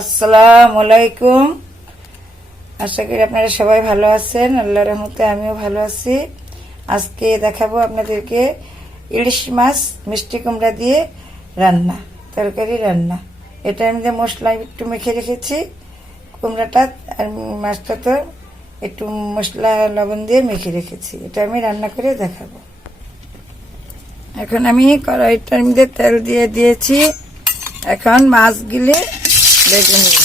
আসসালামু আলাইকুম। আশা করি আপনারা সবাই ভালো আছেন। আল্লাহর রহমতে আমিও ভালো আছি। আজকে দেখাবো আপনাদেরকে ইলিশ মাছ মিষ্টি কুমড়া দিয়ে রান্না, তরকারি রান্না। এটা আমি মশলা একটু মেখে রেখেছি। কুমড়াটা আর মাছটা তো একটু মশলা লবণ দিয়ে মেখে রেখেছি। এটা আমি রান্না করে দেখাবো। এখন আমি কড়াইটার মধ্যে তেল দিয়ে দিয়েছি। এখন মাছগুলি ভেজে নেব।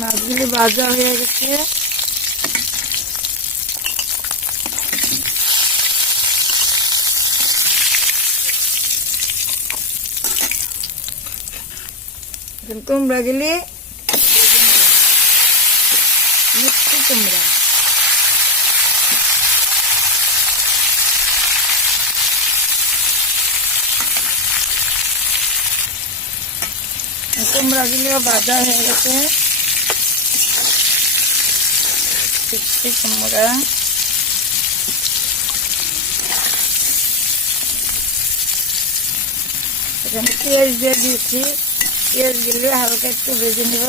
মাছগুলি ভাজা হয়ে গেছে। কুমড়া গুলি মিষ্টি কুমড়া, কুমড়া গুলিও ভাজা হয়ে গেছে। মিষ্টি কুমড়া এখানে পেঁয়াজ দিয়ে দিয়েছি। পেঁয়াজগুলো হালকা একটু ভেজে নিব।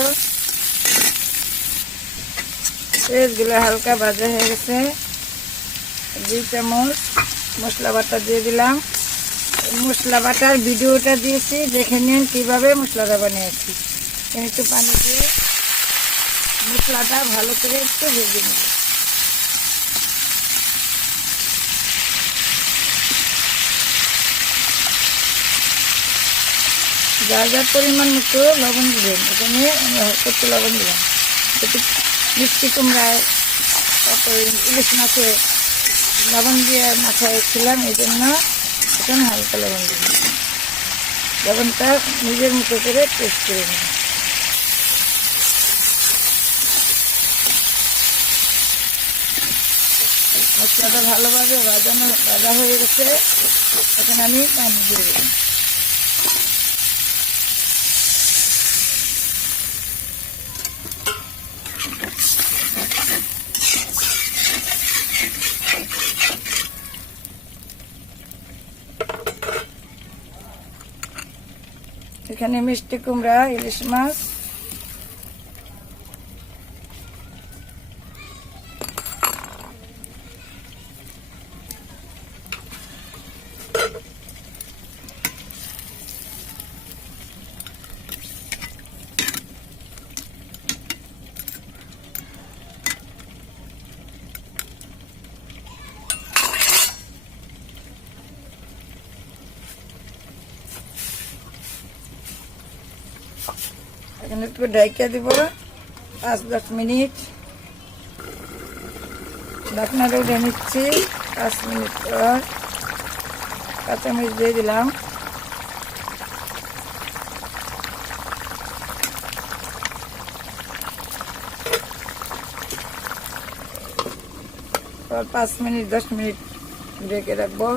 পেঁয়াজগুলো হালকা ভাজা হয়ে গেছে। 2 চামচ মশলা বাটা দিয়ে দিলাম। মশলা বাটার ভিডিওটা দিয়েছি, দেখে নিন কিভাবে মশলাটা বানিয়েছি। একটু পানি দিয়ে মশলাটা ভালো করে একটু ভেজে নেব। যা যা পরিমাণ মতো লবণ দিবেন। এখানে একটু লবণ দিলাম। একটু মিষ্টি কুমড়ায়, তারপর ইলিশ মাছে লবণ দিয়ে মাখাইছিলাম, এই জন্য এখন হালকা লবণ দিলাম। লবণটা নিজের মতো করে টেস্ট করে নিন। মশলাটা ভালোভাবে ভাজা হয়ে গেছে। এখন আমি পানি দিয়ে দেব। এখানে মিষ্টি কুমড়া, ইলিশ মাছ, এখানে একটু ঢাকা দিব 5-10 মিনিট। ঢাকনাটা উঠে নিচ্ছি। 5 মিনিট পর কাঁচামরিচ দিয়ে দিলাম। পর 5 মিনিট 10 মিনিট ঢেকে রাখবো।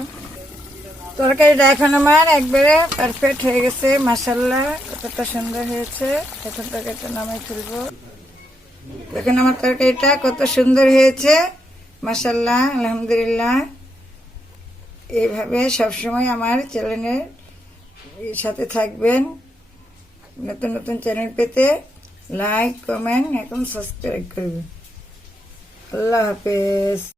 তরকারিটা এখন আমার একবারে পারফেক্ট হয়ে গেছে। মাশাআল্লাহ, কতটা সুন্দর হয়েছে। এখন তরকারিটা নামাই ফেলবো। এখন আমার তরকারিটা কত সুন্দর হয়েছে, মাশাআল্লাহ, আলহামদুলিল্লাহ। এইভাবে সবসময় আমার চ্যানেলের সাথে থাকবেন। নতুন নতুন চ্যানেল পেতে লাইক, কমেন্ট এবং সাবস্ক্রাইব করবেন। আল্লাহ হাফেজ।